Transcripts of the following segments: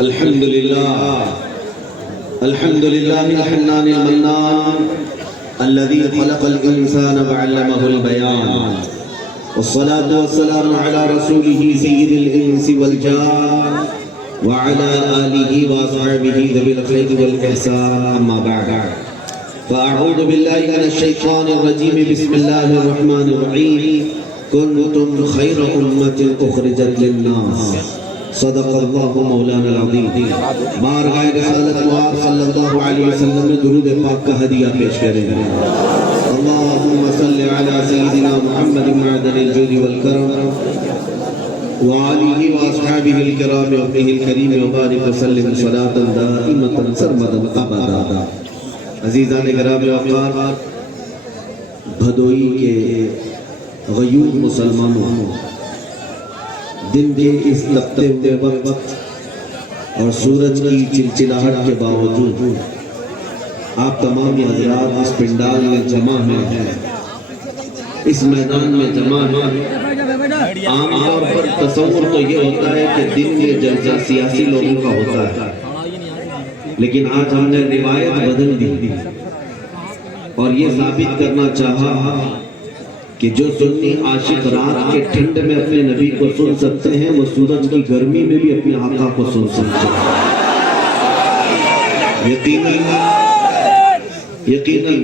الحمد لله الحنان المنان الذي خلق الإنسان وعلمه البيان والصلاة والسلام على رسوله سيد الإنس والجان وعلى آله وأصحابه ذوي الخير والإحسان أما بعد فأعوذ بالله من الشيطان الرجيم بسم الله الرحمن الرحيم كنتم خير أمة أخرجت للناس صدق اللہ مولانا العظیم۔ بارگاہ رسالت معاذ صلی اللہ علیہ وسلم میں درود پاک کا ہدیہ پیش کریں۔ اللہم صلی علی سیدنا محمد معدن الجود والکرم وآلہ واصحابہ الکرام وابنہ الکریم وبارک وسلم صلاة دائمة سرمدا ابدا۔ عزیزان گرامی وقار، بھدوئی کے غیور مسلمانوں، دن کے اس تپتے ہوئے وقت اور سورج کی چلچلاہٹ کے باوجود آپ تمام حضرات اس پنڈال میں جمع ہیں، اس میدان میں جمع ہیں۔ عام طور پر تصور تو یہ ہوتا ہے کہ دن میں جلسہ سیاسی لوگوں کا ہوتا ہے، لیکن آج ہم نے روایت بدل دی اور یہ ثابت کرنا چاہا کہ جو سنی عاشق رات کے ٹھنڈ میں اپنے نبی کو سن سکتے ہیں، وہ سورج کی گرمی میں بھی اپنے آقا کو سن سکتے ہیں۔ یقیناً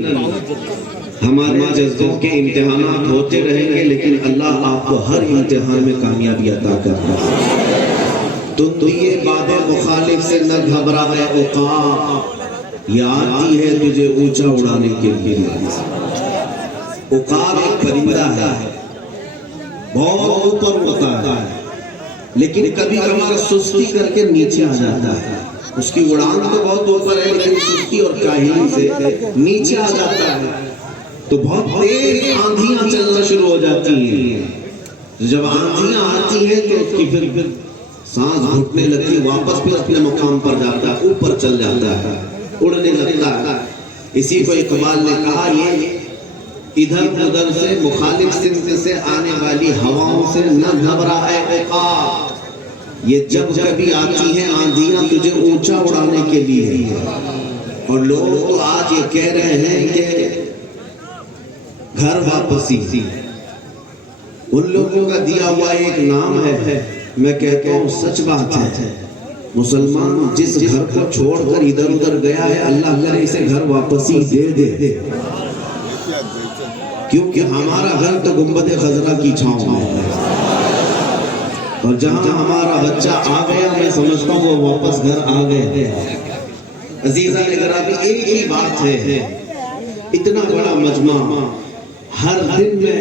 ہمارے جذبوں کے امتحانات ہوتے رہیں گے، لیکن اللہ آپ کو ہر امتحان میں کامیابی عطا کرتا ہے۔ تو یہ باد مخالف سے نہ گھبرا ہے عقاب، یہ آتی ہے تجھے اونچا اڑانے کے لیے۔ عقاب ایک پرندہ ہے، بہت اوپر ہوتا ہے، لیکن کبھی کبھی سستی کر کے نیچے آ جاتا ہے۔ اس کی اڑان تو بہت اوپر ہے، لیکن سستی اور کاہلی سے نیچے آ جاتا ہے، تو بہت تیز آندھیاں چلنا شروع ہو جاتی ہیں۔ جب آندھیاں آتی ہیں تو اس کی پھر سانس گھٹنے لگتی، واپس پھر اپنے مقام پر جاتا ہے، اوپر چل جاتا ہے، اڑنے لگتا ہے۔ اسی کو اقبال نے کہا، یہ ادھر ادھر سے مخالف سمت سے آنے والی ہواؤں سے نہ گھبرا ہے عقاب، یہ جب کبھی آتی ہیں آندھیاں تجھے اونچا اڑانے کے لیے۔ اور لوگ تو آج یہ کہہ رہے ہیں کہ گھر واپسی ان لوگوں کا دیا ہوا ایک نام ہے۔ میں کہتا ہوں سچ بات ہے، مسلمان جس گھر کو چھوڑ کر ادھر ادھر گیا ہے، اللہ کرے اسے گھر واپسی دے دے، کیونکہ ہمارا گھر تو گنبد خضرا کی چھاؤں میں ہے، اور جہاں ہمارا بچہ آ گیا میں سمجھتا ہوں وہ واپس گھر آ گئے۔ عزیزان گرامی، ایک ہی بات ہے، اتنا بڑا مجمع، ہر دن میں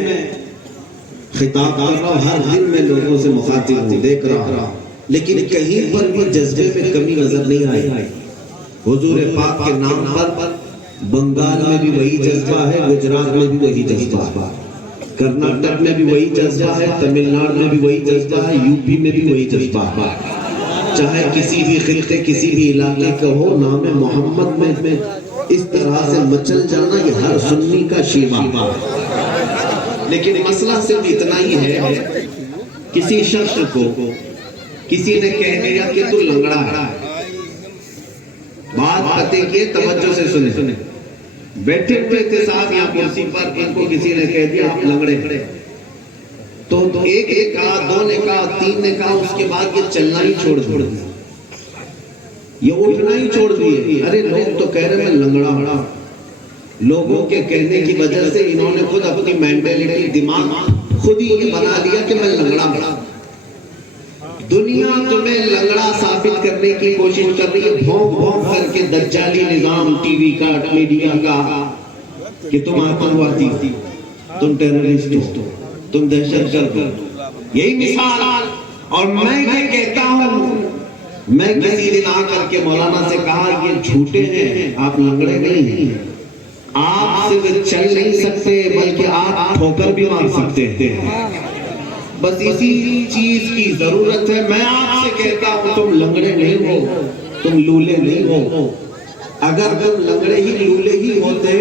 خطاب کر رہا ہوں، ہر دن میں لوگوں سے مخاطب ہوں، دیکھ رہا ہوں، لیکن کہیں پر بھی جذبے میں کمی نظر نہیں آئی۔ حضور پاک کے نام پر بنگال میں بھی وہی جذبہ ہے، گجرات میں بھی وہی جذبہ ہے، کرناٹک میں بھی وہی جذبہ ہے، تمل ناڈو میں بھی وہی جذبہ ہے، یو پی میں بھی وہی جذبہ ہے۔ چاہے کسی بھی خطے کسی بھی علاقے کا ہو، نام محمد میں اس طرح سے مچل جانا یہ ہر سنی کا شیوا ہے۔ لیکن مسئلہ صرف اتنا ہی ہے، کسی شخص کو کسی نے کہہ دیا کہ تو لنگڑا ہے، بات پتے کیے توجہ سے سنے، بیٹھے ہوئے تھے صاحب یہاں کرسی پر، ان کو کسی نے کہہ دیا آپ لنگڑے، تو ایک نے کہا، دو نے کہا، تین نے کہا، اس کے بعد یہ چلنا ہی چھوڑ دیا، یہ اٹھنا ہی چھوڑ دیے۔ ارے لوگ تو کہہ رہے ہیں لنگڑا ہڑا، لوگوں کے کہنے کی وجہ سے انہوں نے خود اپنی مینٹیلٹی، دماغ خود ہی یہ بنا لیا کہ میں لنگڑا ہڑا۔ دنیا تمہیں لنگڑا ثابت کرنے کی کوشش کر رہی ہے، بھونک بھونک کر کے دجالی نظام ٹی وی کا، میڈیا کا، کہ تم آتنکوادی ہو، تم ٹیررسٹ ہو، تم دہشت گرد ہو، یہی مثال۔ اور میں یہ کہتا ہوں، میں کسی دن آ کر کے مولانا سے کہا یہ جھوٹے ہیں، آپ لنگڑے نہیں ہیں، آپ صرف چل نہیں سکتے بلکہ آپ ٹھوکر بھی مار سکتے ہیں، بس اسی چیز کی ضرورت ہے۔ میں آپ سے کہتا ہوں تم لنگڑے نہیں ہو، تم لولے نہیں ہو۔ اگر تم لنگڑے ہی لولے ہی ہوتے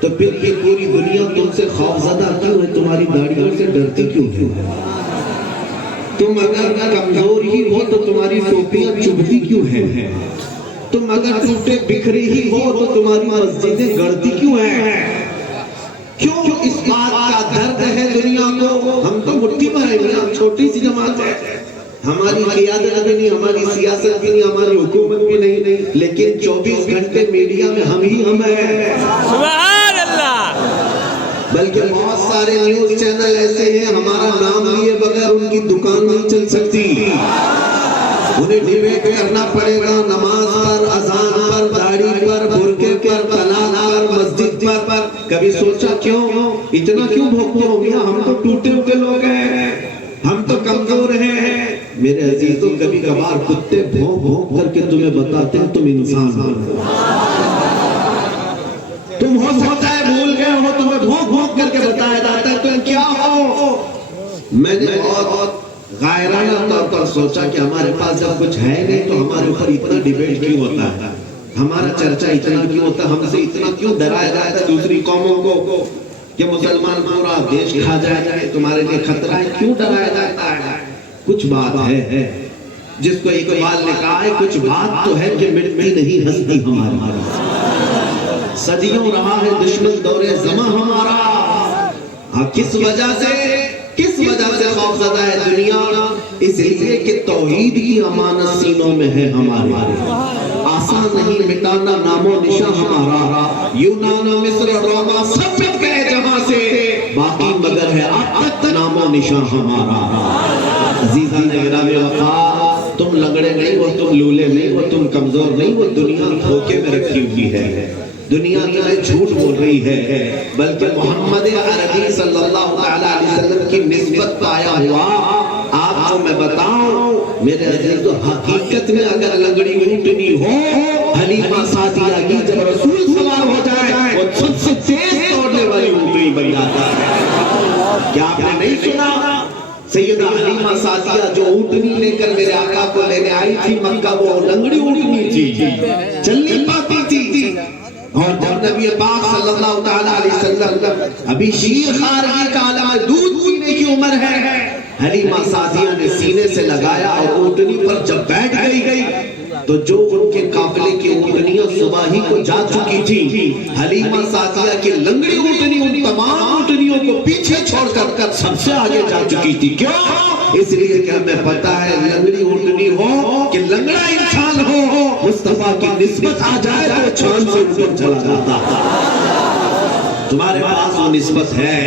تو پھر یہ پوری دنیا تم سے خوفزدہ کیوں ہے، تمہاری داڑھیوں سے ڈرتی کیوں ہے؟ تم اگر کمزور ہی ہو تو تمہاری ٹوپیاں چبھتی کیوں ہیں؟ تم اگر ٹوٹے بکھری ہی ہو تو تمہاری مسجدیں گڑتی کیوں ہیں؟ کیوں اس بات کا درد ہے دنیا کو؟ ہم تو مٹھی پر ہیں، ہم چھوٹی سی جماعت ہے، ہماری قیادت بھی نہیں، ہماری سیاست بھی نہیں، ہماری حکومت بھی نہیں، لیکن 24 گھنٹے میڈیا میں ہم ہی ہم ہیں۔ سبحان اللہ۔ بلکہ بہت سارے نیوز چینل ایسے ہیں ہمارا نام لیے بغیر ان کی دکان نہیں چل سکتی، انہیں ڈیبیٹ کرنا پڑے گا نماز پر، اذان پر، داڑھی پر، برقعے پر، طلاق پر، مسجد پر۔ کبھی سوچا کیوں اتنا کیوں بھوکتے ہو گیا؟ ہم تو ٹوٹے ہوئے لوگ ہیں، ہم تو کمزور ہیں۔ میرے عزیزوں کبھی کبھار کتے بھونک بھونک کر کے تمہیں بتاتے ہیں تم انسان ہو، تم ہو سکتا ہے بھول گئے ہو، تمہیں بھونک بھونک کر کے بتایا جاتا ہے تم کیا ہو۔ میں نے بہت غائرانہ طور پر سوچا کہ ہمارے پاس جب کچھ ہے نہیں تو ہمارے اوپر اتنا ڈیبیٹ کیوں ہوتا ہے، ہمارا چرچا اتنا کیوں ہوتا ہے، ہم سے اتنا کیوں ڈرایا جاتا ہے دوسری قوموں کو کہ مسلمان پورا دیش کھا جائے، تمہارے لیے خطرہ ہے، کیوں ڈرایا جاتا ہے؟ کچھ بات ہے جس کو اقبال نے کہا ہے کچھ بات تو ہے کہ مٹتی نہیں ہستی ہماری، صدیوں رہا ہے دشمن دور زماں ہمارا، کس وجہ سے خوف زدہ ہے دنیا؟ اس لیے کہ توحید کی امانت سینوں میں ہے ہمارے، آسان نہیں مٹانا نام و نشاں ہمارا، یونان مصر روما سب مٹ گئے جہاں سے، باقی مگر ہے اب تک نام و نشاں ہمارا۔ عزیزان گرامی وفا، تم لنگڑے نہیں ہو، تم لولے نہیں ہو، تم کمزور نہیں ہو، دنیا دھوکے میں رکھی ہوئی ہے، دنیا تمہیں جھوٹ بول رہی ہے، بلکہ محمد عربی صلی اللہ علیہ وسلم کی نسبت پایا ہوا آپ کو میں بتاؤں میرے عزیزو، حقیقت میں اگر لنگڑی اونٹنی ہو حلیمہ سعدیہ کی، جب رسول سوار ہو جائے وہ سب سے تیز دوڑنے والی اونٹنی بن جاتا ہے۔ کیا آپ نے نہیں سنا سیدہ حلیمہ سعدیہ جو اونٹنی لے کر میرے آقا کو لینے آئی تھی مکہ، وہ لنگڑی اونٹنی تھی، چل نہیں پاتی تھی، اور جب نبی پاک صلی اللہ علیہ وسلم ابھی شیر خارگی کا عالم دودھ پینے کی عمر ہے، حلیمہ سعدیہ نے سینے سے لگایا اور اونٹنی پر جب بیٹھ گئی تو جو ان کے قافلے کی اونٹنیاں صبح ہی کو جا چکی تھی، حلیمہ سعدیہ کی لنگڑی اونٹنی ان تمام اونٹنیوں کو پیچھے چھوڑ کر سب سے آگے جا چکی تھی۔ کیوں؟ اس لیے کہ ہمیں پتا ہے لنگڑی اونٹنی ہو کہ لنگڑا انسان ہو، مصطفیٰ کی نسبت آ جائے تو چاند سے اوپر چلا جاتا۔ تمہارے پاس وہ نسبت ہے،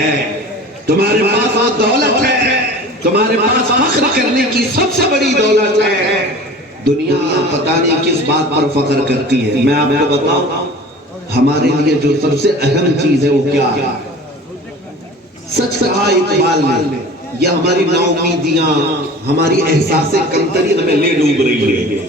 تمہارے پاس وہ دولت ہے، تمہارے پاس فخر کرنے کی سب سے بڑی دولت ہے۔ دنیا پتہ نہیں کس بات پر فخر کرتی ہے، میں آپ کو بتاؤں ہمارے لیے جو سب سے اہم چیز ہے وہ کیا ہے؟ سچ کہا اقبال نے، یہ ہماری ناامیدیاں، ہماری احساس کمتری ہمیں لے ڈوب رہی ہے،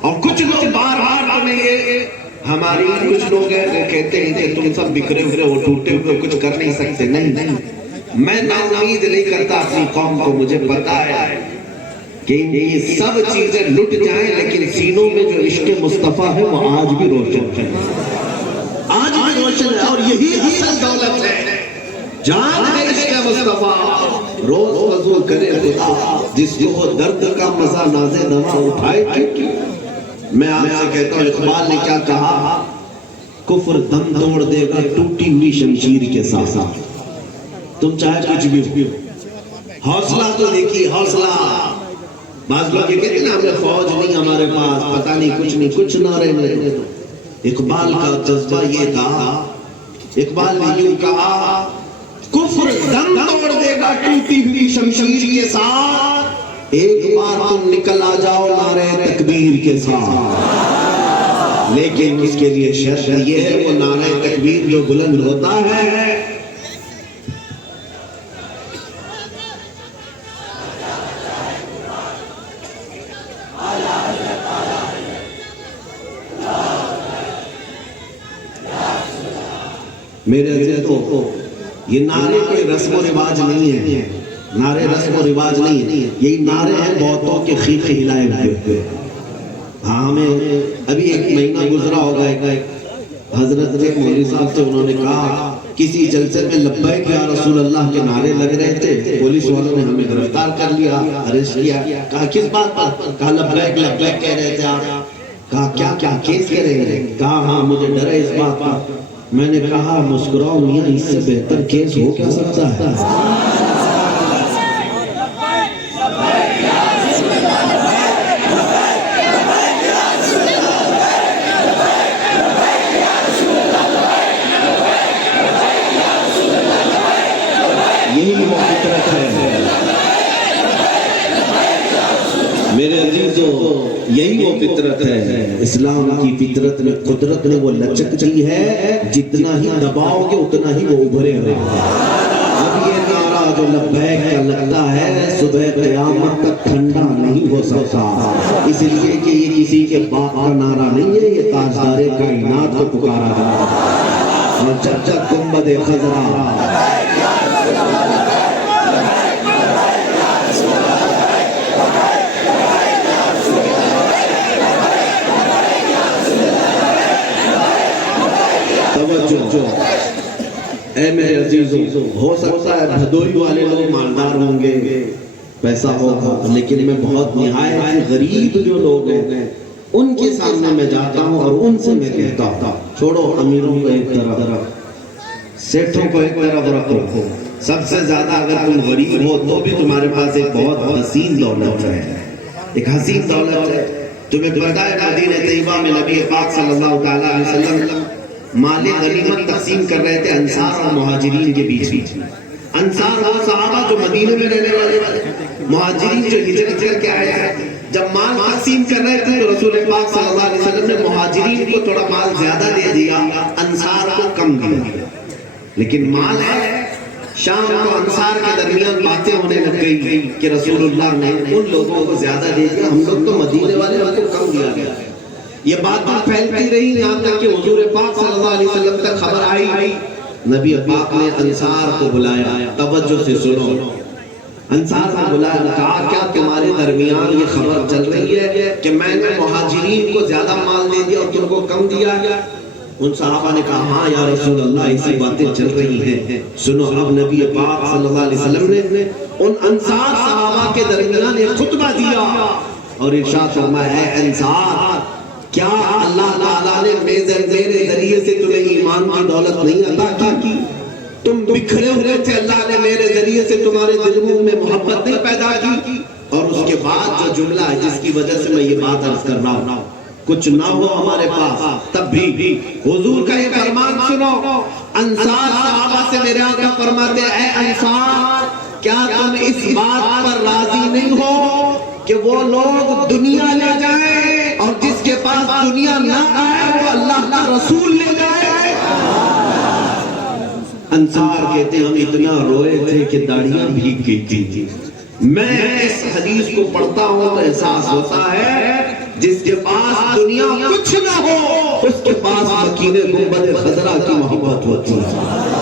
اور کچھ لوگ بار بار تمہیں یہ ہماری کچھ لوگ ہیں وہ کہتے ہیں کہ تم سب بکھرے ہوئے ہو، ٹوٹے ہوئے، کچھ کر نہیں سکتے۔ نہیں، میں نا امید نہیں کرتا اپنی قوم کو، مجھے پتا ہے کہ یہ سب چیزیں لٹ جائیں لیکن سینوں میں جو عشق مصطفیٰ ہے وہ آج بھی روشن ہے، آج بھی روشن ہے، اور یہی اصل دولت ہے۔ جان ہے عشق مصطفیٰ، روز وضو کرے خدا، جس کو وہ درد کا مزہ ناز نوا اٹھائے۔ میں آپ سے کہتا ہوں اقبال نے کیا کہا، کفر دم توڑ دے گا ٹوٹی ہوئی شمشیر کے ساتھ۔ تم چاہے کچھ بھی ہو، حوصلہ تو دیکھیے، حوصلہ۔ بعض لوگ یہ کہتے ہیں نا ہمیں فوج نہیں، ہمارے پاس پتہ نہیں کچھ نہیں، کچھ نہ رہنے دو۔ اقبال کا جذبہ یہ تھا، اقبال نے یوں کہا، کفر دم توڑ دے گا ٹوٹی ہوئی شمشیر کے ساتھ، ایک بار تم نکل آ جاؤ نعرہ تکبیر کے ساتھ، لیکن اس کے لیے شرط یہ ہے وہ نعرہ تکبیر جو بلند ہوتا ہے میرے عزیزوں، یہ نعرے کوئی رسم و رواج نہیں ہے، نعرے رسم و رواج نہیں ہے، یہی نعرے ہیں بہتوں کے خیخ ہلائے ہوئے۔ ہاں ہمیں ابھی ایک مہینہ گزرا ہوگا، حضرت مولوی صاحب سے انہوں نے کہا کسی جلسے میں لبیک یا رسول اللہ کے نعرے لگ رہے تھے، پولیس والوں نے ہمیں گرفتار کر لیا، اریسٹ کیا. کہا کس بات پر؟ کہا لبیک لبیک کہہ رہے تھے آپ. کہا کیا کیا کیس کریں گے؟ کہا ہاں مجھے ڈر ہے اس بات پر. میں نے کہا مسکراؤ میاں، اس سے بہتر کیس ہو کیا سکتا ہے؟ یہی وہ فطرت ہے میرے عزیزو، یہی وہ فطرت ہے. اسلام کی فطرت میں قدرت نے وہ لچک دی ہے، جتنا ہی دباؤ گے اتنا ہی وہ ابھرے ہوئے. اب یہ نعرہ جو لبیک کا لگتا ہے صبح قیامت تک ٹھنڈا نہیں ہو سکتا، اس لیے کہ یہ کسی کے باپ کا نعرہ نہیں ہے، یہ تاجدار کائنات کو پکارا جاتا ہے. اور جب جب گنبد خضرا اے میرے عزیزوں، ہو سکتا ہے بھدوئی والے لوگ مالدار ہوں گے، پیسہ ہوگا، لیکن میں بہت نہایت غریب جو لوگ ہیں ان کے سامنے میں جاتا ہوں اور ان سے میں کہتا ہوں چھوڑو امیروں کو ایک طرف، سیٹھوں کو ایک طرف رکھو. سب سے زیادہ اگر تم غریب ہو تو بھی تمہارے پاس ایک بہت حسین دولت ہے، ایک حسین دولت ہے. تمہیں پتہ ہے مدینہ طیبہ میں نبی پاک صلی اللہ تعالیٰ علیہ وسلم مال غنیمت تقسیم کر رہے تھے انصار اور مہاجرین کے بیچ. انصار وہ صحابہ جو مدینے میں رہنے والے، مہاجرین جو ہجرت کر کے آئے تھے. جب مال تقسیم کر رہے تھے تو رسول پاک صلی اللہ علیہ وسلم نے مہاجرین کو تھوڑا مال زیادہ دے دیا، انصار کو کم دیا. لیکن مال ہے، شام کو انصار کے درمیان باتیں ہونے لگ گئی کہ رسول اللہ نے ان لوگوں کو زیادہ دے دیا، ہم لوگ تو مدینے والے کو کم دیا گیا. یہ بات پھیلتی رہی یہاں تک کہ حضور پاک صلی اللہ علیہ وسلم تک خبر آئی. نبی پاک نے انصار کو بلایا، توجہ سے سنو. انصار کو بلایا، کہا کیا تمہارے درمیان یہ خبر چل رہی ہے کہ میں نے مہاجرین کو زیادہ مال دے دیا اور تم کو کم دیا؟ ان صحابہ نے کہا ہاں یا رسول اللہ ایسی باتیں چل رہی ہیں. سنو، اب نبی پاک صلی اللہ علیہ وسلم نے ان انصار صحابہ کے درمیان ایک خطبہ دیا اور ارشاد فرمایا، اے انصار، کیا اللہ تعالیٰ نے میرے ذریعے سے تمہیں ایمان کی دولت نہیں عطا کی؟ تم بکھرے ہوئے تھے، اللہ نے میرے ذریعے سے تمہارے دلوں میں محبت نہیں پیدا کی؟ اور اس کے بعد جو جملہ ہے جس کی وجہ سے میں یہ بات عرض کر رہا ہوں، کچھ نہ ہو ہمارے پاس تب بھی حضور کا یہ فرمان سنو. انصار صحابہ سے میرے آقا فرماتے، اے انصار، کیا تم اس بات پر راضی نہیں ہو کہ وہ لوگ دنیا لے جائیں اور جس کے پاس دنیا نہ آئے وہ اللہ کا رسول لے جائے؟ انصار کہتے ہیں ہم اتنا روئے تھے کہ داڑیاں بھیگ گئی تھی. میں اس حدیث کو پڑھتا ہوں تو احساس ہوتا ہے جس کے پاس دنیا کچھ نہ ہو اس کے پاس مکین گنبد خضرا کی محبت ہوتی ہے.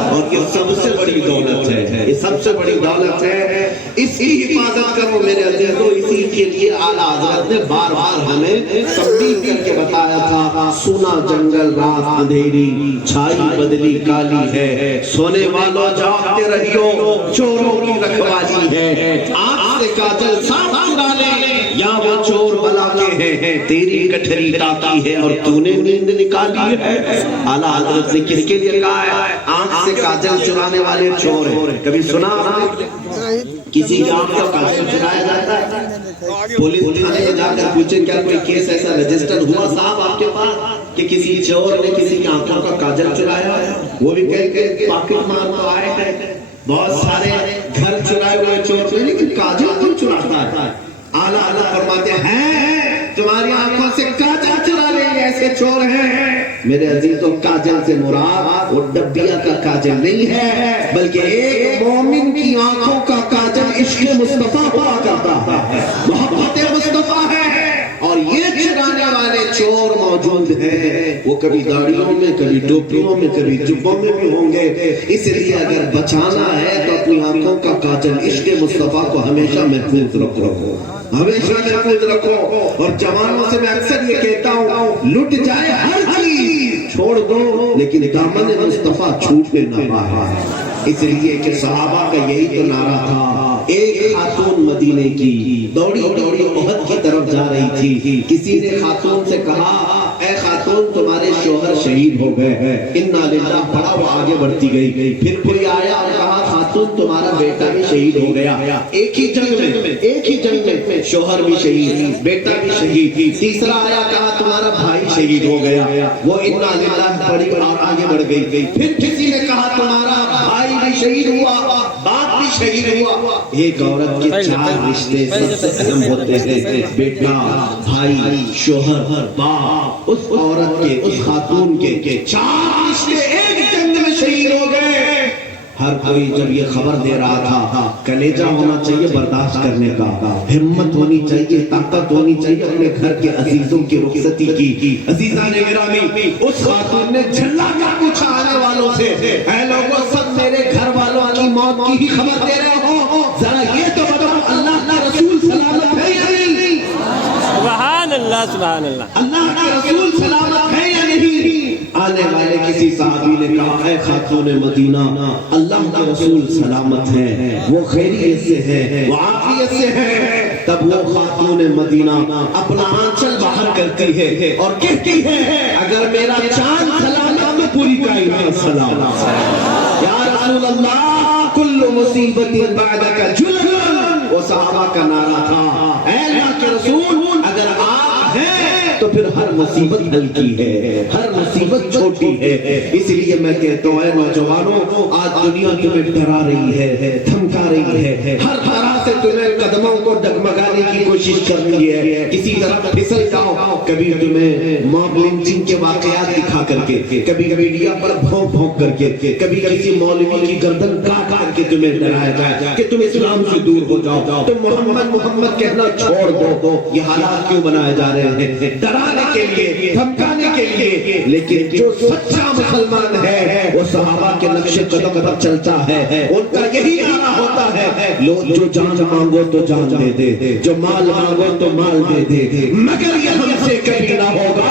اور یہ سب سے بڑی دولت ہے، یہ سب سے بڑی دولت ہے. اس کی حفاظت کرو میرے عزیزو. اسی کے لیے اعلیٰ حضرت نے بار بار ہمیں تنبیہ کر کے بتایا تھا، سونا جنگل رات اندھیری، چھائی بدلی کالی ہے، سونے والوں جاگتے رہیو، چوروں کی رکھوالی ہے. آنکھ سے کاجل صاف چرا لے یا وہ چور بلا کے ہیں، تیری کٹھری تاکی ہے اور تو نے نیند نکالی ہے. اعلیٰ حضرت نے کس کے لیے کہا ہے آنکھ سے کاجل چرانے والے چور ہیں؟ کبھی سنا کسی کی آنکھ کا کاجل چرایا جاتا ہے؟ پولیس تھانے میں جا کر پوچھیں کیا کوئی کیس ایسا رجسٹر ہوا صاحب آپ کے پاس کہ کسی چور نے کسی کی آنکھوں کا کاجل چرایا؟ وہ بھی کہہ کے پاکٹ مار تو آئے ہیں، بہت سارے گھر چرائے ہوئے چور تھے، لیکن کاجل کیوں چراتا ہے؟ اعلیٰ اللہ فرماتے ہیں تمہاری آنکھوں سے کاجل چرا لیں گے ایسے چور ہیں. میرے عزیزوں، کاجل سے مراد وہ ڈبیا کا کاجل نہیں ہے، بلکہ ایک مومن کی آنکھوں کا کاجل عشق مصطفیٰ ہوا کرتا ہے، محبت مصطفیٰ ہے. اور یہ چرانے والے چور موجود ہیں، وہ کبھی داڑیوں میں، کبھی ٹوپیوں میں، کبھی جبوں میں بھی ہوں گے. اس لیے اگر بچانا ہے تو اپنی آنکھوں کا کاجل عشق مصطفیٰ کو ہمیشہ محفوظ رکھو، ہمیشہ محفوظ رکھو. اور جوانوں سے میں اکثر یہ کہتا ہوں، لٹ جائے ہر چیز چھوڑ دو لیکن دامن مصطفیٰ چھوٹنے نہ پائے. اس لیے کہ صحابہ کا یہی تو نعرہ تھا. ایک خاتون مدینے کی دوڑی دوڑی احد کی طرف جا رہی تھی. کسی نے خاتون سے کہا اے خاتون تمہارے شوہر شہید ہو گئے ہیں. انا للہ پڑا وہ آگے بڑھتی گئی. پھر کوئی آیا اور کہا خاتون تمہارا بیٹا بھی شہید ہو گیا. ایک ہی جنگ میں شوہر بھی شہید, بیٹا بھی شہید. تیسرا آیا کہا تمہارا بھائی شہید ہو گیا. وہ انا للہ پڑی اور آگے بڑھ گئی. پھر کسی نے کہا تمہارا بھائی بھی شہید ہوا, باپ بھی شہید ہوا. ایک عورت کے 4 رشتے سب سے اہم ہوتے ہیں, بیٹا, بھائی, شوہر, باپ. اس عورت کے, اس خاتون کے 4 رشتے ایک جنگ میں شہید ہو گئے. ہر کوئی جب یہ خبر دے رہا تھا, کلیجہ ہونا چاہیے برداشت کرنے کا, ہمت ہونی چاہیے, طاقت ہونی چاہیے اپنے گھر کے عزیزوں کی رخصتی کی. عزیزان گرامی, اس خاتون نے جھلا کر پوچھا آنے والوں سے, اے لوگوں سب میرے گھر والوں کی موت کی ہی خبر دے رہے ہو, ذرا یہ تو بتاؤ اللہ کا رسول سلامت ہے یا نہیں؟ سبحان اللہ سبحان اللہ. اللہ کا رسول سلامت ہے یا نہیں؟ آنے والے کسی صحابی نے کہا اے خاتون مدینہ اللہ کے رسول سلامت ہیں, وہ خیریت سے ہیں, وہ عافیت سے ہیں. تب وہ خاتون مدینہ اپنا آنچل باہر کرتی ہے اور کہتی ہے اگر میرا چاند سلامت میں پوری کائنات سلامت ہے. یا رسول اللہ کل مصیبت بعدک جلل. وہ صحابہ کا نعرہ تھا اے اللہ کے رسول اگر آپ ہیں تو پھر ہر مصیبت ہلکی ہے, ہر مصیبت چھوٹی ہے. اس لیے میں کہتا ہوں اے نوجوانوں, آج دنیا تمہیں ڈرا رہی ہے, دھمکا رہی ہے, ہر طرح سے تمہیں قدموں کو ڈگمگانے کی کوشش کر رہی ہے, کسی طرف پھسل جاؤ. کبھی تمہیں موب لنچنگ کے واقعات دکھا کر کے, کبھی میڈیا پر بھونک بھونک کر کے, کبھی کسی مولوی کی گردن کاٹ کر کے تمہیں ڈرایا جائے کہ تم اسلام سے دور ہو جاؤ, تم محمد کہنا چھوڑ دو. یہ حالات کیوں بنائے جا رہے ہیں؟ ڈرانے کے لیے, دھمکانے کے لیے. لیکن جو سچا مسلمان ہے وہ صحابہ کے نقش قدم پر چلتا ہے. ان کا یہی نعرہ ہوتا ہے لوگ جو جان مانگو تو جان دے دے, جو مال مانگو تو مال دے دے, مگر یہ ہم سے کبھی نہ ہوگا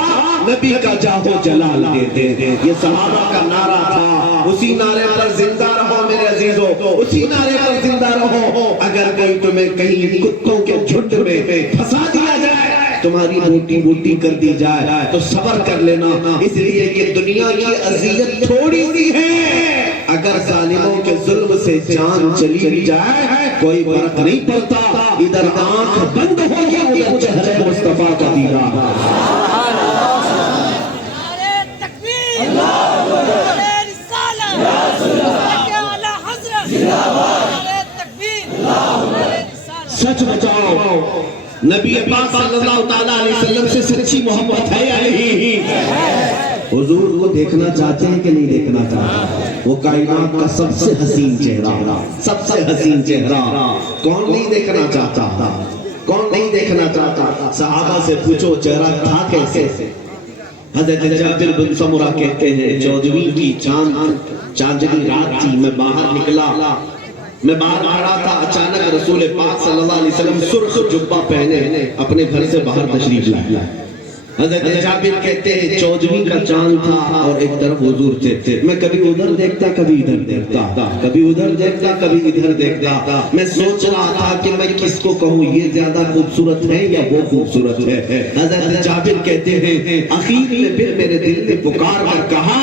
نبی کا جاہو جلال دے دے. یہ صحابہ کا نعرہ تھا. اسی نعرے پر زندہ رہو میرے عزیزوں, اسی نعرے پر زندہ رہو. اگر کوئی تمہیں کہیں کتوں کے جھنڈ میں پھنسا دیا جائے, تمہاری بوٹی بوٹی کر دی جائے تو صبر کر لینا, اس لیے کہ دنیا کی اذیت تھوڑی سی ہے. اگر ظالموں کے ظلم سے جان چلی بھی جائے کوئی فرق نہیں پڑتا, ادھر آنکھ بند ہو گیا ادھر چہرے مصطفیٰ کا دیدار. نعرہ تکبیر, نعرہ رسالت, نعرہ حضرت, نعرہ تکبیر, نعرہ رسالت. سچ بچاؤ, نبی پاک صلی اللہ تعالیٰ علیہ وسلم سے سچی محبت ہے یا نہیں؟ حضور کو دیکھنا چاہتے ہیں کہ نہیں دیکھنا چاہتے؟ وہ کائنات کا سب سے حسین چہرہ, سب سے حسین چہرہ. کون نہیں دیکھنا چاہتا؟ کون نہیں دیکھنا چاہتا؟ صحابہ سے پوچھو چہرہ تھا کیسے؟ حضرت جابر بن سمرہ کہتے ہیں 14ویں کی چاندنی رات تھی, میں باہر نکلا, میں باہر کھڑا تھا, اچانک رسول پاک صلی اللہ علیہ وسلم سرخ جبہ پہنے اپنے گھر سے باہر تشریف لائے. حضرت جابر کہتے ہیں 14ویں کا چاند تھا اور ایک طرف حضور تھے. میں کبھی ادھر دیکھتا, کبھی ادھر دیکھتا, کبھی ادھر دیکھتا, کبھی ادھر دیکھتا. میں سوچ رہا تھا کہ میں کس کو کہوں, یہ زیادہ خوبصورت ہے یا وہ خوبصورت ہے. حضرت جابر کہتے ہیں آخر میں پھر میرے دل نے پکار کر کہا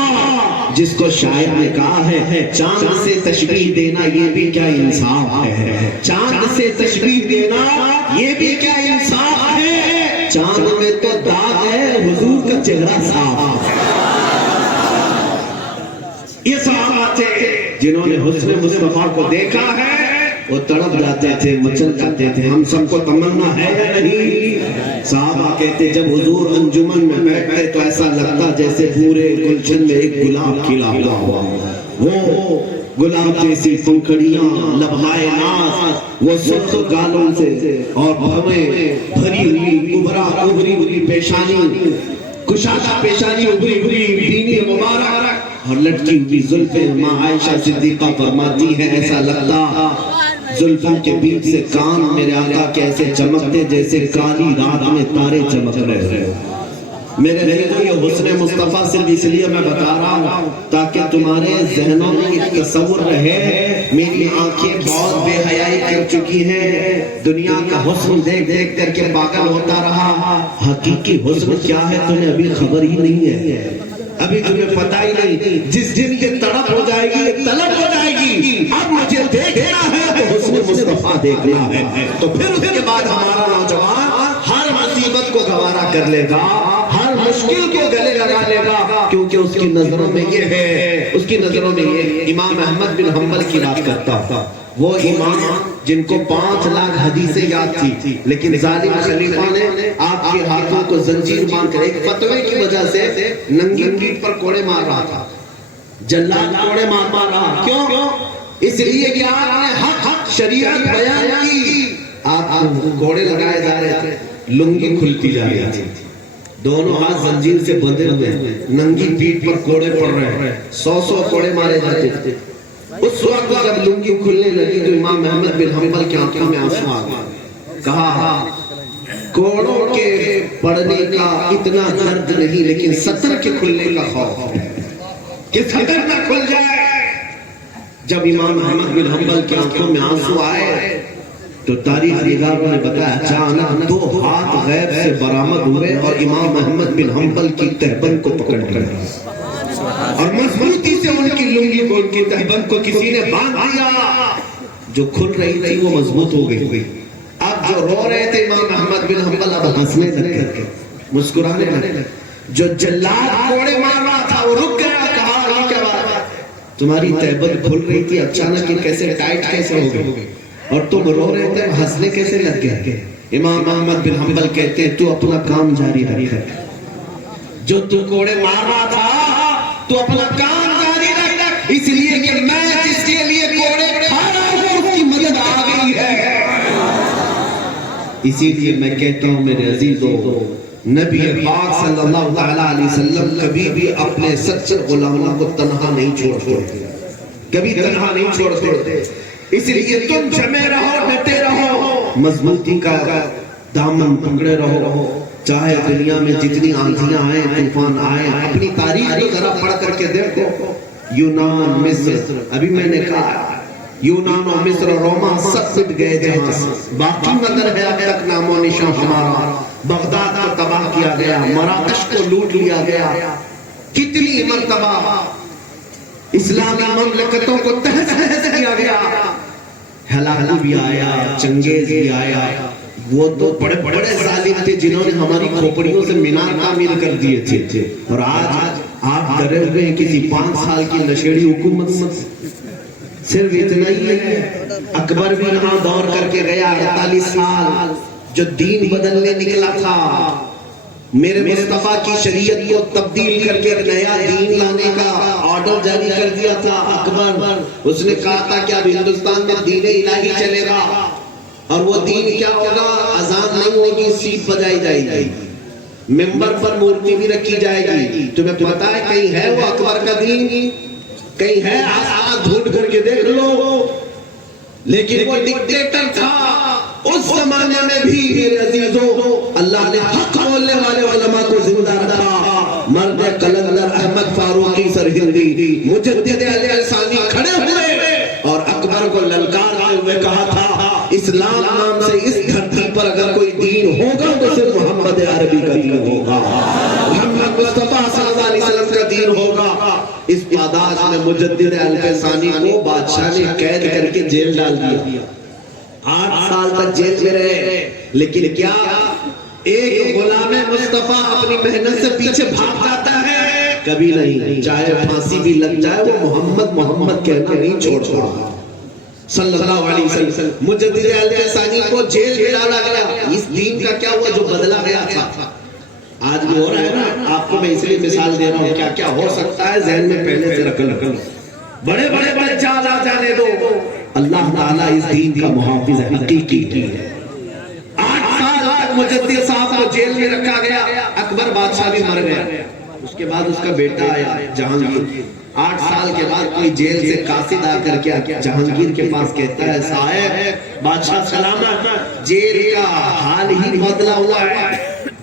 جس کو شاعر نے کہا ہے چاند سے تشبیہ دینا یہ بھی کیا انصاف ہے, چاند سے تشبیہ دینا یہ بھی کیا انصاف ہے. چاند میں تو داغ ہے, حضور کا چہرہ صاف. یہ صحابہ تھے جنہوں نے حسن مصطفیٰ کو دیکھا ہے, وہ تڑپ جاتے تھے, مچل جاتے تھے. ہم سب کو تمنا ہے یا نہیں؟ صحابہ کہتے جب حضور انجمن میں بیٹھتے تو ایسا لگتا جیسے پورے گلشن میں ایک گلاب کھلا ہوا. وہ گلاب جیسی پنکھڑیاں, لبھائے ناز, وہ سرخ گالوں سے اور بھویں بھری ہوئی ابھری ہوئی پیشانی, کشادہ پیشانی ابھری ہوئی بینی مبارک اور لٹکی ہوئی زلفیں. ماں عائشہ صدیقہ فرماتی ہے ایسا لگتا زلفوں کے بیچ سے کان میرے آقا کے ایسے چمکتے جیسے کالی رات میں تارے چمک رہے. میرے عزیزوں یہ حسن مصطفیٰ صرف اس لیے میں بتا رہا ہوں تاکہ تمہارے ذہنوں میں یہ تصور رہے میری آنکھیں بہت بے حیائی کر چکی ہیں، دنیا کا حسن دیکھ دیکھ کر کے پاگل ہوتا رہا، حقیقی حسن کیا ہے تمہیں ابھی خبر ہی نہیں ہے، ابھی تمہیں پتہ ہی نہیں، جس دن یہ تڑپ ہو جائے گی، یہ طلب ہو جائے گی اب مجھے دیکھنا ہے تو حسن مصطفیٰ دیکھنا ہے، تو پھر اس کے بعد ہمارا نوجوان ہر مصیبت کو گوارا کر لے گا، ہر مشکل کو گلے لگا لے گا، کیونکہ اس کی نظروں میں یہ ہے، اس کی نظروں میں یہ امام احمد بن حنبل کی بات کرتا تھا، وہ امام جن کو 5 لاکھ حدیثیں یاد تھی، لیکن ظالم خلیفہ نے آپ کے ہاتھوں کو زنجیر باندھ کر ایک فتوے کی وجہ سے ننگی پیٹھ پر کوڑے مار رہا تھا، جلاد کوڑے مار رہا، کیوں؟ اس لیے کہ آپ نے حق شریعت بیان کی، آپ کوڑے لگائے جا رہے تھے، لنگی کھلتی جا رہی تھی، دونوں ہاتھ زنجیر سے بندھے ہوئے، ننگی پیٹھ پر کوڑے پڑ رہے ہیں، 100 کوڑے مارے جاتے تھے، اس وقت جب لنگی کھلنے لگی تو امام احمد بن حنبل کی آنکھوں میں آنسو آ گئے، کہا کوڑوں کے پڑنے کا اتنا درد نہیں لیکن سطر کے کھلنے کا خوف ہے کہ سطر نہ کھل جائے۔ جب امام احمد بن حنبل کی آنکھوں میں آنسو آئے تو تاریخ نگاروں نے بتایا اچانک 2 ہاتھ غیب سے برآمد ہوئے اور امام احمد بن حنبل کی تہبند کو پکڑ کر اور مضبوطی سے ان کی لنگی کو، ان کی تہبند کو کسی نے باندھ دیا، جو کھل رہی تھی وہ مضبوط ہو گئی، اب جو رو رہے تھے امام احمد بن حنبل اب ہنسنے لگے، مسکرانے لگے، جو جلاد کوڑے مار رہا تھا وہ رک گیا، کہا یہ کیا بات ہے، تمہاری تہبند کھل رہی تھی اچانک یہ کیسے ٹائٹ کیسے ہو گئی اور تم رو رہے تھے ہنسنے کیسے لگ گئے؟ امام احمد بن حنبل کہتے ہیں تو اپنا کام جاری رکھ، جو تو کوڑے مار رہا تھا تو اپنا کام جاری رکھ، اس لیے کہ میں جس کے لیے کوڑے کھا رہا ہوں اس کی مدد آ گئی ہے، اسی لیے میں کہتا ہوں میرے عزیزوں نبی پاک صلی اللہ علیہ وسلم کبھی بھی اپنے سچے غلاموں کو تنہا نہیں چھوڑتے، کبھی تنہا نہیں چھوڑتے، اس لیے تم جمے رہو، ڈٹے رہو، مضبوطی کا دامن پکڑے رہو، چاہے دنیا میں جتنی آندھیاں آئیں، طوفان آئیں، اپنی تاریخ کو ذرا پڑھ کر کے دیکھو، یونان، مصر، ابھی میں نے کہا یونان و مصر و روما سب مٹ گئے جہاں سے، باقی مگر ہے اب تک نام و نشان ہمارا، بغداد کو تباہ کیا گیا، مراکش کو لوٹ لیا گیا، کتنی مرتبہ اسلامی مملکتوں کو تہس نہس کیا گیا، ہلاکو بھی آیا، چنگیز بھی آیا، وہ تو بڑے بڑے ظالم تھے جنہوں نے ہماری کھوپڑیوں سے مینار تعمیر کر دیے تھے، اور آج آپ ڈرے ہوئے ہیں کسی 5 سال کی نشیڑی حکومت سے، صرف اتنا ہی ہے، اکبر بھی یہاں دور کر کے گیا 48 سال، جو دین بدلنے نکلا تھا، میرے مصطفیٰ کی شریعت کو تبدیل کر کے ایک نیا دین لانے کا آرڈر جاری کر دیا تھا اکبر، اس نے کہا تھا کہ اب ہندوستان میں دین الہی چلے گا، اور وہ دین کیا ہوگا، اذان نہیں ہوگی، سیٹ بجائی جائے گی، ممبر پر مورتی بھی رکھی جائے گی، تمہیں پتا ہے کہیں ہے وہ اکبر کا دین، کہیں ہے، آس ڈھونڈ کر کے دیکھ لو، لیکن وہ ڈکٹیٹر تھا، اس زمانے میں بھی میرے عزیزوں اللہ نے حق بولنے والے علماء کو زندہ رکھا، مرد قلندر احمد فاروقی سرہندی مجدد اہل ثانی کھڑے ہوئے اور اکبر کو للکارتے ہوئے کہا تھا اسلام نام سے اس دھرتی پر اگر کوئی دین ہوگا تو صرف محمد عربی کا دین ہوگا، محمد مصطفیٰ صلی اللہ علیہ وسلم کا دین ہوگا۔ اس پاداش میں مجدد اہل ثانی کو بادشاہ نے قید کر کے جیل ڈال دیا، 8 سال تک جیل میں رہے، لیکن کیا ایک غلام مصطفیٰ اپنی محنت سے پیچھے بھاگ جاتا ہے؟ کبھی نہیں، چاہے پھانسی بھی لگ جائے وہ محمد محمد کہنا نہیں چھوڑا صلی اللہ علیہ وسلم۔ مجدد اہل ثانی کو جیل میں ڈالا گیا، اس دین کا کیا ہوا جو بدلا گیا تھا؟ آج بھی ہو رہا ہے نا، آپ کو میں اس لیے مثال دے رہا ہوں، کیا کیا ہو سکتا ہے ذہن میں پہلے سے رکھ لو، بڑے بڑے چال آ جانے دو، اللہ تعالیٰ اس دین کا محافظ حقیقی ہے۔ 8 سال مجدد صاحب کو جیل میں رکھا گیا، اکبر بادشاہ بھی مر گیا، اس کے بعد اس کا بیٹا آیا جہانگیر، 8 سال کے بعد کوئی جیل سے قاصد آ کر کے جہانگیر کے پاس کہتا ہے صاحب بادشاہ سلامت، جیل کا حال ہی بدلا ہوا ہے،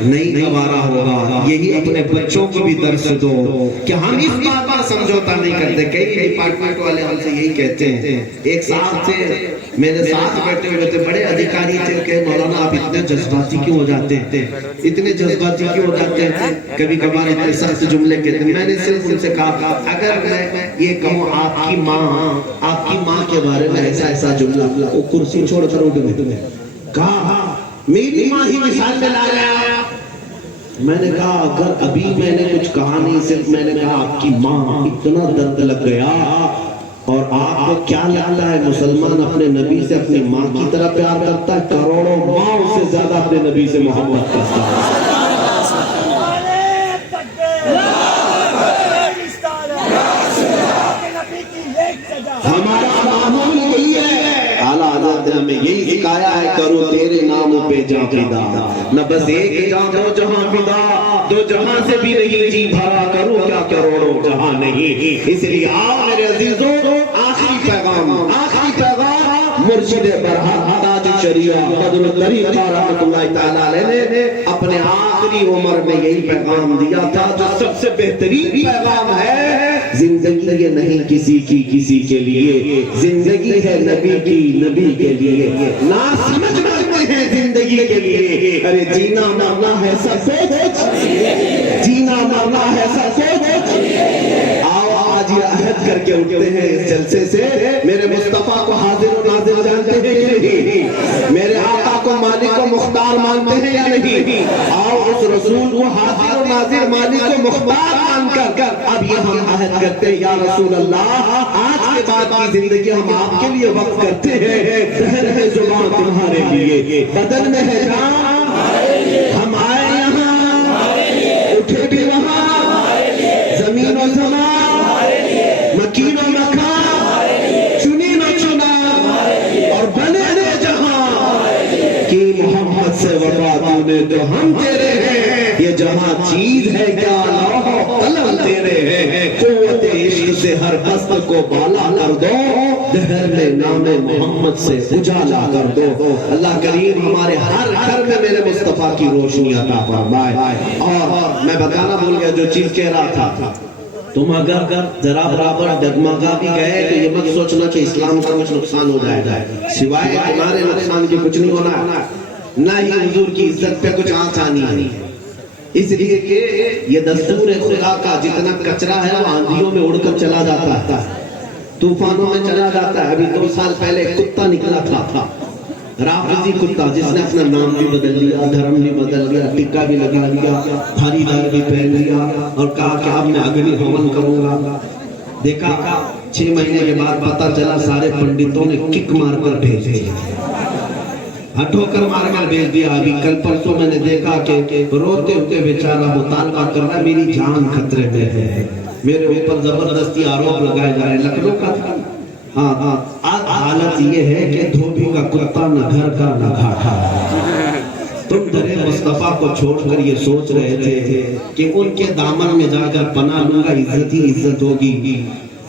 نہیں گوارا ہوگا. یہی اپنے بچوں کو بھی درس دو کہ ہم اس بات پر سمجھوتا نہیں کرتے. کئی ڈپارٹمنٹ والے ہم سے یہی کہتے ہیں. ایک صاحب تھے میرے ساتھ بیٹھے ہوئے تھے, بڑے ادھیکاری تھے, کہ مولانا آپ اتنے جذباتی کیوں ہو جاتے ہیں, اتنے جذباتی کیوں ہو جاتے ہیں, کبھی کبھار اتنے سخت جملے کہتے ہیں. میں نے صرف ان سے کہا اگر میں یہ کہوں آپ کی ماں کے بارے میں ایسا ایسا جملہ, وہ کرسی چھوڑ کر اٹھ گئے. کہا میری ماں ہی مثال میں لا رہا. میں نے کہا اگر ابھی میں نے کچھ کہا نہیں, صرف میں نے کہا آپ کی ماں, اتنا درد لگ گیا. اور آپ کو کیا لگتا ہے مسلمان اپنے نبی سے اپنی ماں کی طرح پیار کرتا ہے؟ کروڑوں ماں سے زیادہ اپنے نبی سے محبت کرتا ہے. ہمارا معمول یہی ہے. اعلیٰ حضرت نے ہمیں یہی سکھایا ہے, کرو تیرے نام پہ جاں فدا. نہ بس ایک جاں دو جہاں فدا, دو جہاں سے بھی نہیں جی بھرا, کرو کیا کروڑوں جہاں نہیں. اس لیے آؤ میرے عزیزوں, آخری پیغام مرشد برحق تاج شریعہ بدر الطریقہ رحمۃ اللہ تعالیٰ علیہ نے اپنے آخری عمر میں یہی پیغام دیا تھا, جو سب سے بہترین پیغام ہے. زندگی یہ نہیں کسی کے لیے, زندگی ہے نبی کی نبی کے لیے. نہ سمجھ مانتے ہیں زندگی کے لیے, ارے جینا مرنا ہے سب کچھ, جینا مرنا ہے سب کچھ. آؤ آج یہ عہد کر کے اٹھتے ہیں اس جلسے سے, میرے مصطفیٰ کو حاضر و ناظر جانتے ہیں کہ نہیں, میرے آقا کو مالک و مختار مانتے ہیں یا نہیں. آؤ اس رسول کو حاضر و ناظر مالک و مختار مان کر اب یہ ہم عہد کرتے ہیں, یا رسول اللہ آج کے بعد کی زندگی ہم آپ کے لیے وقت کرتے ہیں. دہن میں زبان تمہارے لیے, بدن میں ہے جان, ہم آئے یہاں, اٹھے بھی وہاں, زمین و زمان, مکین و مکان, چنی نہ چنا, اور بنے دے جہاں کی محمد سے وفا تونے تو ہم تیرے ہیں. یہ جہاں چیز ہے کیا لوح قلم تیرے ہیں, قوت عشق سے ہر بست کو بالا کر دو, دہر میں نام محمد سے اجالا کر دو. اللہ کریم ہمارے ہر گھر میں میرے مصطفیٰ کی روشنی عطا فرمائے. اور میں بتانا بھول گیا جو چیز کہہ رہا تھا, تم اگر ذرا برابر ڈگمگا بھی گئے تو یہ مت سوچنا کہ اسلام کا کچھ نقصان ہو جائے گا, سوائے تمہارے نقصان کے کچھ نہیں ہونا, نہ ہی حضور کی عزت پہ کچھ آنچ آنی ہے. اس لیے کہ یہ دستور خدا کا, جتنا کچرا ہے وہ آندھیوں میں اڑ کر چلا جاتا ہے, طوفانوں میں چلا جاتا ہے. ابھی 2 سال پہلے ایک کتا نکلا تھا, رافضی کتا, جس نے اپنا نام بھی بدل لیا, دھرم بھی بدل لیا, ٹکا بھی لگا لیا, بھاری دار بھی پہن لیا, اور کہا کہ اب میں اگنی ہومن کروں گا. دیکھا 6 مہینے کے بعد پتہ چلا سارے پنڈتوں نے کک مار کر بھیج دیا, ہٹو کر مار کر بھیج دیا. ابھی کل پرسوں میں نے دیکھا کہ روتے ہوتے بیچارہ مطالبہ کر رہا ہے, میری جان خطرے میں ہے, میرے اوپر زبردستی آروپ لگائے جا رہے ہیں. لکھنؤ کا تھا. ہاں, حالت یہ ہے کہ دھوبی کا کتا نہ گھر کا نہ گھاٹا. تم در مصطفیٰ کو چھوڑ کر یہ سوچ رہے تھے کہ ان کے دامن میں جا کر پناہ لوں گا, عزت ہی عزت ہوگی.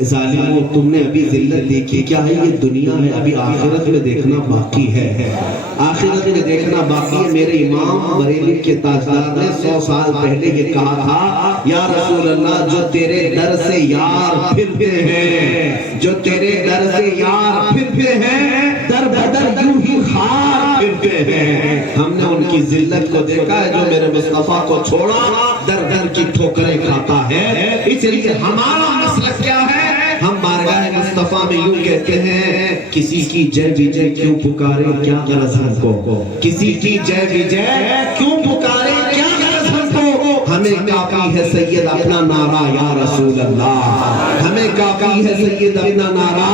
ظالموں, تم نے ابھی ذلت دیکھی کیا ہے, یہ دنیا ہے, ابھی آخرت میں دیکھنا باقی ہے, آخرت میں دیکھنا باقی ہے. میرے امام بریلی کے تاجدار نے 100 سال پہلے یہ کہا تھا, یا رسول اللہ جو تیرے در سے یار پھرتے ہیں, جو تیرے در سے یار پھرتے ہیں, در بدر یوں ہی خار پھرتے ہیں. ہم نے ان کی ذلت کو دیکھا ہے, جو میرے مصطفیٰ کو چھوڑا در در کی ٹھوکریں کھاتا ہے. اس لیے ہمارا مسلک کیا ہے, ہم بارگاہ مصطفیٰ میں یوں کہتے ہیں, کسی کی جے وجے کیوں پکارے کیا غرض ہم کو, کسی کی جے وجے کیوں پکارے کیا غرض ہم کو. ہمیں کافی ہے سید اپنا نعرہ یا رسول اللہ, ہمیں کافی ہے سید اپنا نعرہ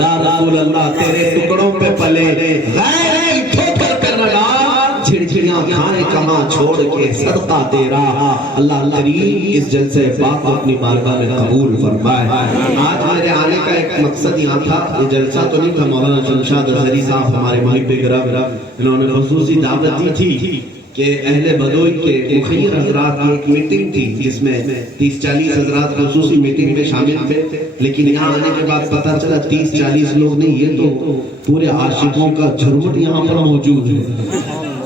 یا رسول اللہ. تیرے ٹکڑوں پہ پلے غیر ٹھوکر کر رہا, جھڑجھڑیاں کھائیں کہاں چھوڑ کے صدقہ تیرا. اللہ کریم اس جلسے پاک کو اپنی بارگاہ میں قبول فرمائے. آج میرے آنے کا ایک مقصد یہاں تھا, یہ جلسہ تو نہیں تھا, مولانا شمشاد اظہری صاحب ہمارے محب گرامی, انہوں نے خصوصی دعوت دی تھی کہ اہل بدوئی کے مخیر حضرات کی ایک میٹنگ تھی, جس میں 30-40 حضرات خصوصی میٹنگ میں شامل تھے. لیکن یہاں آنے کے بعد پتہ چلا 30-40 لوگ نہیں, یہ تو پورے عاشقوں کا جھرمٹ یہاں پر موجود ہے.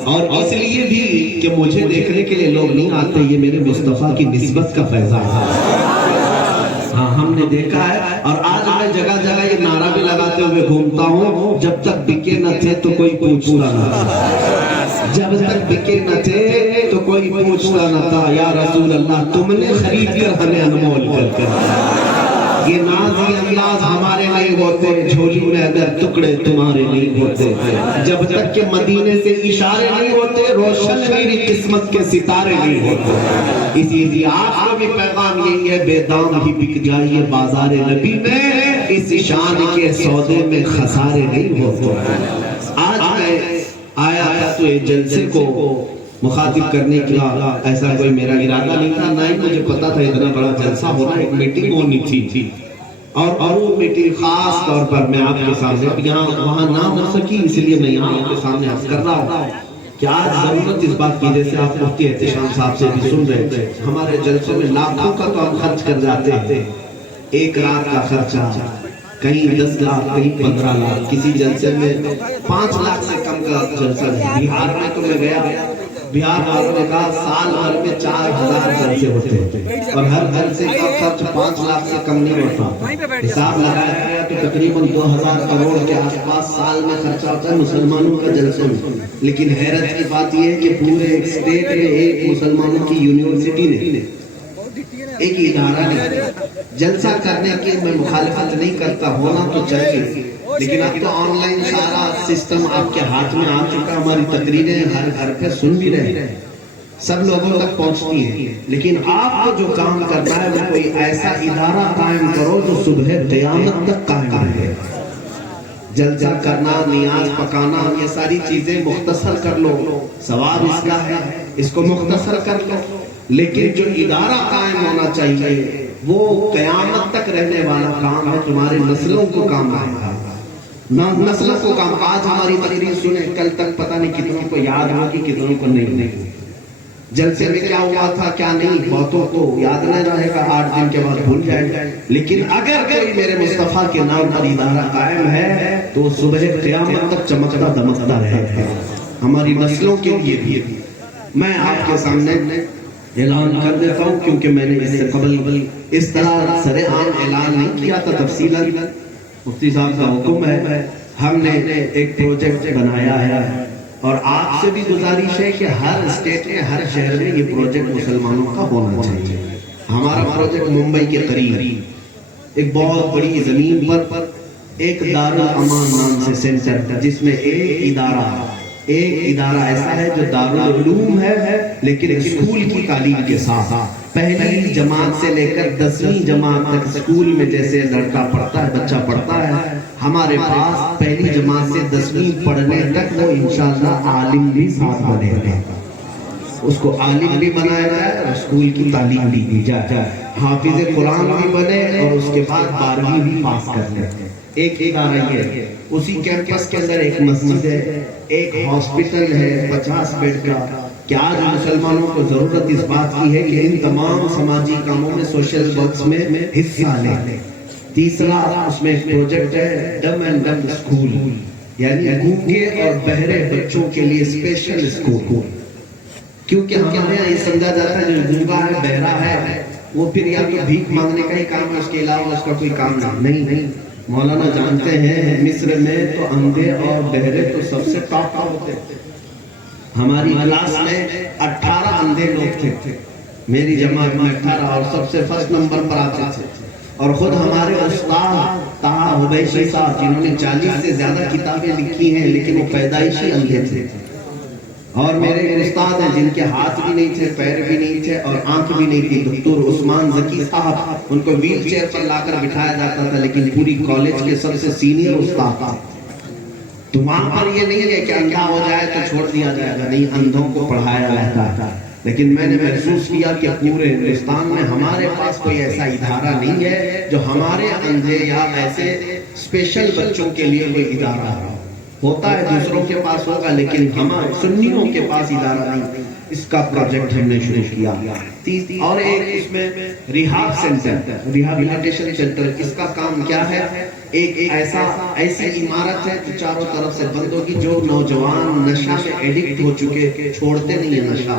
اور اس لیے بھی کہ مجھے دیکھنے کے لیے لوگ نہیں آتے، یہ میرے مصطفیٰ کی نسبت کا فیضان ہے۔ ہاں ہم نے دیکھا ہے، اور آج میں جگہ جگہ یہ نعرہ بھی لگاتے ہوئے گھومتا ہوں، جب تک بکے نہ تھے تو کوئی پوچھتا نہ تھا، جب تک بکے نہ تھے تو کوئی پوچھتا نہ تھا، یا رسول اللہ تم نے خرید کر ہمیں انمول کر کر۔ یہ ناز یہ انداز ہمارے نہیں ہوتے، جھولی میں اگر ٹکڑے تمہارے نہیں ہوتے، جب تک کہ مدینے سے اشارے نہیں ہوتے، روشن میری قسمت کے ستارے نہیں ہوتے۔ اسی لیے آپ کو بھی پیغام یہی ہے، بے دام ہی بک جائیے بازار نبی میں، اس شان کے سودے میں خسارے نہیں ہوتے۔ آج میں آیا تھا تو یہ جلسے کو مخاطب کرنے کا ایسا کوئی میرا ارادہ نہیں تھا، نہ ہی مجھے پتا تھا اتنا بڑا جلسہ ہونا، ایک میٹنگ ہونی تھی، اور وہ میٹنگ خاص طور پر میں آپ کے سامنے یہاں وہاں نہ ہو سکی، اس لیے میں یہاں آپ کے سامنے عرض کر رہا ہوں کہ آج ضرورت اس بات کی، جیسے آپ مفتی احتشام صاحب سے بھی سن رہے تھے، ہمارے جلسوں میں لاکھوں کا تو ہم خرچ کر جاتے ہیں، ایک رات کا خرچہ کہیں 10 لاکھ کہیں 15 لاکھ، کسی جلسے میں 5 لاکھ سے کم کا جلسہ ہے۔ بہار میں تو میں گیا، بہار والوں نے کہا سال بھر میں 4000 جلسے ہوتے ہیں اور ہر جلسے کا خرچ 5 لاکھ سے کم نہیں ہوتا، حساب لگایا گیا تو تقریباً 2000 کروڑ کے آس پاس سال میں خرچہ ہوتا ہے مسلمانوں کا جلسوں میں۔ لیکن حیرت کی بات یہ ہے کہ پورے ایک اسٹیٹ میں ایک مسلمانوں کی یونیورسٹی نے، ایک ادارہ نے جلسہ کرنے کی، میں مخالفت نہیں کرتا، ہونا تو چاہیے، لیکن اب تو آن لائن سارا سسٹم آپ کے ہاتھ میں آ چکا، ہماری تقریریں ہر گھر پہ سن بھی رہے ہیں، سب لوگوں تک پہنچتی ہیں، لیکن آپ کو جو کام کرنا ہے وہ کوئی ایسا ادارہ قائم کرو جو صبح قیامت تک قائم رہے۔ جلسہ کرنا، نیاز پکانا، یہ ساری چیزیں مختصر کر لو، ثواب اس کا ہے، اس کو مختصر کر لو، لیکن جو ادارہ قائم ہونا چاہیے وہ قیامت تک رہنے والا کام ہے، تمہارے نسلوں کو کام آئے گا، نسلوں کو کام۔ آج ہماری تقریر سنیں، کل تک پتہ نہیں کتنوں کو یاد ہوگی، کتنوں کو نہیں۔ جلسے میں کیا ہوا تھا کیا نہیں، بہتوں کو یاد نہ رہے گا، 8 دن کے بعد بھول جائے گا، لیکن اگر کوئی میرے مصطفیٰ کے نام پر ادارہ قائم ہے تو صبح قیامت تک چمکتا دمکتا رہے گا، ہماری نسلوں کے لیے بھی۔ میں آپ کے سامنے اعلان کر دیتا ہوں، کیونکہ میں نے اس سے قبل اس طرح سرِ عام اعلان نہیں کیا تھا تفصیلاً، مفتی صاحب کا حکم ہے، ہم نے ایک پروجیکٹ بنایا ہے، اور آپ سے بھی گزارش ہے کہ ہر اسٹیٹ میں، ہر شہر میں یہ پروجیکٹ مسلمانوں کا ہونا چاہیے۔ ہمارا پروجیکٹ ممبئی کے قریب ایک بہت بڑی زمین پر ایک دارالامان نام سے سینٹر، جس میں ایک ادارہ ایسا ہے جو دارالعلوم ہے، لیکن اسکول کی تعلیم کے ساتھ پہلی جماعت سے لے کر 10ویں جماعت تک اسکول میں جیسے لڑکا پڑھتا ہے، بچہ پڑھتا ہے، ہمارے پاس پہلی جماعت سے 10ویں پڑھنے تک وہ انشاءاللہ عالم بھی ساتھ بنے گا، اس کو عالم بھی بنایا جائے اور اسکول کی تعلیم بھی دی جائے، حافظ قرآن بھی بنے اور اس کے بعد 12ویں بھی پاس کر لیں۔ ایک ادارہ یہ ہے، اسی کیمپس کے اندر ایک مسجد ہے، ایک ہاسپٹل ہے 50 بیڈ کا، کہ آج مسلمانوں کو ضرورت اس بات کی ہے کہ ان تمام سماجی کاموں میں، سوشل ورکس میں حصہ لیں۔ تیسرا اس میں ایک پروجیکٹ ہے ڈم اینڈ ڈمب اسکول، یعنی گونگے اور بہرے بچوں کے لیے اسپیشل اسکول، کیونکہ ہمارے یہاں یہ سمجھا جاتا ہے جو گونگا ہے، بہرا ہے، وہ پھر یا تو بھیک مانگنے کا ہی کام ہے، اس کے علاوہ اس کا کوئی کام نہیں۔ مولانا جانتے ہیں مصر میں تو اندھے اور بہرے تو سب سے ٹاپ ہوتے ہیں، ہماری کلاس میں 18 اندھے لوگ تھے، میری جماعت میں 18، اور سب سے فرسٹ نمبر پر آتے تھے، اور خود ہمارے استاد طاہر حبیشی صاحب جنہوں نے 40 سے زیادہ کتابیں لکھی ہیں، لیکن وہ پیدائشی اندھے تھے، اور میرے استاد ہیں جن کے ہاتھ بھی نہیں تھے، پیر بھی نہیں تھے اور آنکھ بھی نہیں تھی، دکتور عثمان ذکی صاحب، ان کو ویل چیئر پر لا کر بٹھایا جاتا تھا، لیکن پوری کالج کے سب سے سینئر استاد تھے۔ تو وہاں پر یہ نہیں ہے کہ اندھا ہو جائے تو چھوڑ دیا جائے گا، نہیں، اندھوں کو پڑھایا جاتا ہے، لیکن میں نے محسوس کیا کہ پورے ہندوستان میں ہمارے پاس کوئی ایسا ادارہ نہیں ہے جو ہمارے اندھے یا ایسے اسپیشل بچوں کے لیے کوئی ادارہ ہے۔ ہوتا ہے دوسروں کے پاس ہوگا، لیکن ہمارے سنیوں کے پاس ادارہ نہیں. اس کا پروجیکٹ ہم نے شروع کیا. اور ایک اس میں ریہاب سینٹر، ریہابلیٹیشن سینٹر. اس کا کام کیا ہے؟ ایک ایسی عمارت ہے جو چاروں طرف سے بند ہوگی. جو نوجوان نشہ میں ایڈکٹ ہو چکے، چھوڑتے نہیں ہیں نشہ،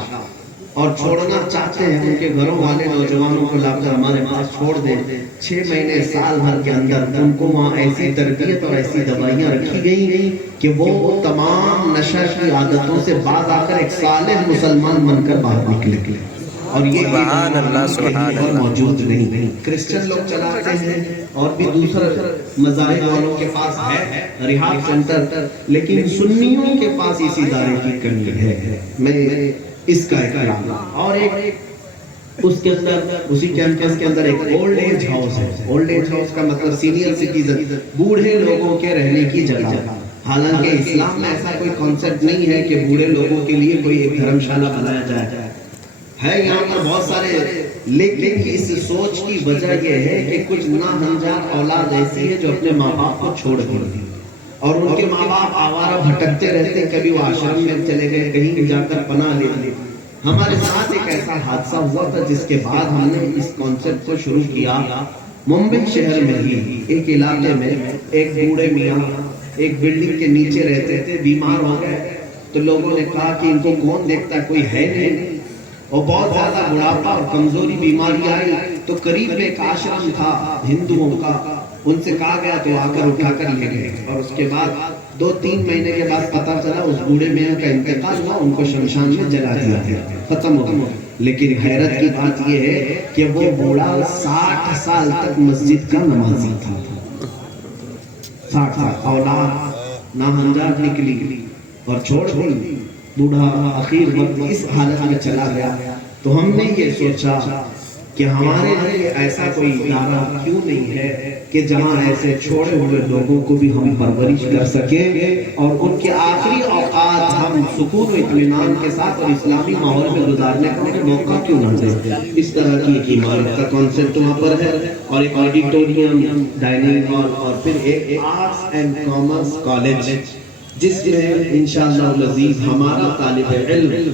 اور چھوڑنا چاہتے ہیں، ان کے گھروں والے نوجوانوں کو لا کر ہمارے پاس چھوڑ دیں. 6 مہینے سال بھر کے اندر ان کو وہاں ایسی تربیت اور ایسی دوائیاں رکھی گئی کہ وہ تمام نشہ کی عادتوں سے باز آ کر ایک صالح مسلمان بن کر باہر نکلے. اور یہ سبحان اللہ، سبحان اللہ. موجود نہیں. کرسچن لوگ چلاتے ہیں اور بھی دوسرے مذاہب والوں کے پاس ہے ریہاب سینٹر، لیکن سنیوں کے پاس اس ادارے کی کمی ہے. میں اس کا احترام. اور ایک اس کے اندر، اسی کیمپس کے اندر ایک اولڈ ایج ہاؤس ہے. اولڈ ایج ہاؤس کا مطلب سینئر سٹیزن، بوڑھے لوگوں کے رہنے کی جگہ. حالانکہ اسلام میں ایسا کوئی کانسیپٹ نہیں ہے کہ بوڑھے لوگوں کے لیے کوئی ایک دھرم شالہ بنایا جائے. ہے یہاں پر بہت سارے، لیکن اس سوچ کی وجہ یہ ہے کہ کچھ ناہنجار اولاد ایسی ہے جو اپنے ماں باپ کو چھوڑ دی، اور ان کے ماں باپ آوارہ بھٹکتے رہتے. کبھی وہ آشرم میں چلے گئے، کہیں جا کر پناہ لے لی. ہمارے ساتھ ایک ایسا حادثہ ہوا تھا جس کے بعد ہم نے اس کانسیپٹ کو شروع کیا. ممبئی شہر میں ہی ایک علاقے میں ایک بوڑھے میاں ایک بلڈنگ کے نیچے رہتے تھے، بیمار ہو گئے. تو لوگوں نے کہا کہ ان کو کون دیکھتا ہے، کوئی ہے نہیں. اور بہت زیادہ بڑھاپا اور کمزوری بیماری آئی. تو قریب میں ایک آشرم تھا ہندوؤں کا، ان سے کہا گیا تو آ کر اٹھا کر لے گئے. اور اس کے بعد 2-3 مہینے کے بعد پتہ چلا اس بوڑھے میاں کا انتقال ہوا. ان کو شمشان میں جلا دیا گیا، ختم ہو گیا. لیکن حیرت کی بات یہ ہے کہ وہ بوڑھا 60 سال تک مسجد کا نمازی تھا. 60 سال اولاد ناہنجار نکلی اور چھوڑ دی. بوڑھا آخر وقت اس حالت میں چلا گیا. تو ہم نے یہ سوچا کہ ہمارے لیے ایسا کوئی ادارہ کیوں نہیں ہے کہ جہاں ایسے چھوڑے ہوئے لوگوں کو بھی ہم پرورش کر سکیں اور ان کے آخری اوقات ہم سکون و اطمینان کے ساتھ اور اسلامی ماحول میں گزارنے کا انہیں موقع کیوں نہ دیں. اس طرح کی ایک عمارت کا کانسیپٹ وہاں پر ہے، اور ایک آڈیٹوریم، ڈائننگ ہال، اور پھر ایک آرٹس اینڈ کامرس کالج، جس میں انشاءاللہ العزیز ہمارا طالب علم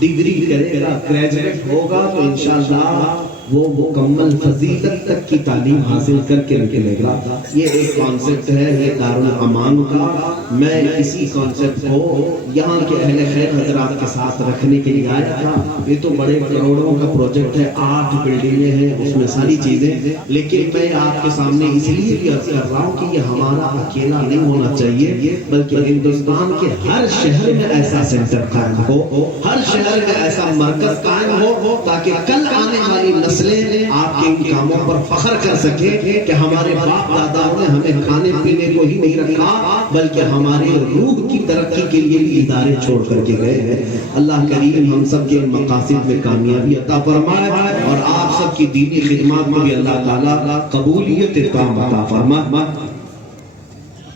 ڈگری کرے گا، گریجویٹ ہوگا تو انشاءاللہ وہ مکمل فضیلت تک کی تعلیم حاصل کر کے نکلے گا. یہ ایک کانسیپٹ ہے یہ دارالامان کا. میں اسی کانسیپٹ کو یہاں کے اہل خیر حضرات کے ساتھ رکھنے کے لیے آیا تھا. یہ تو بڑے کروڑوں کا پروجیکٹ ہے، 8 بلڈنگیں ہیں اس میں ساری چیزیں، لیکن میں آپ کے سامنے اس لیے بھی عرض کر رہا ہوں کہ یہ ہمارا اکیلا نہیں ہونا چاہیے، بلکہ ہندوستان کے ہر شہر میں ایسا سینٹر قائم ہو، ہر شہر میں ایسا مرکز قائم ہو، تاکہ کل آنے والی نسلیں آپ کے ان کاموں پر فخر کر سکے کہ ہمارے باپ داداؤں نے ہمیں کھانے پینے کو ہی نہیں رکھا بلکہ ہمارے روح کی ترقی کے لیے بھی ادارے چھوڑ کر کے گئے ہیں. اللہ کریم ہم سب کے مقاصد میں کامیابی عطا فرمائے اور آپ سب کی دینی خدمات میں بھی اللہ تعالیٰ قبولیت تام عطا فرمائے.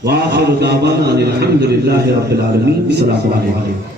وآخر دعوانا الحمدللہ رب العالمین. السلام علیکم.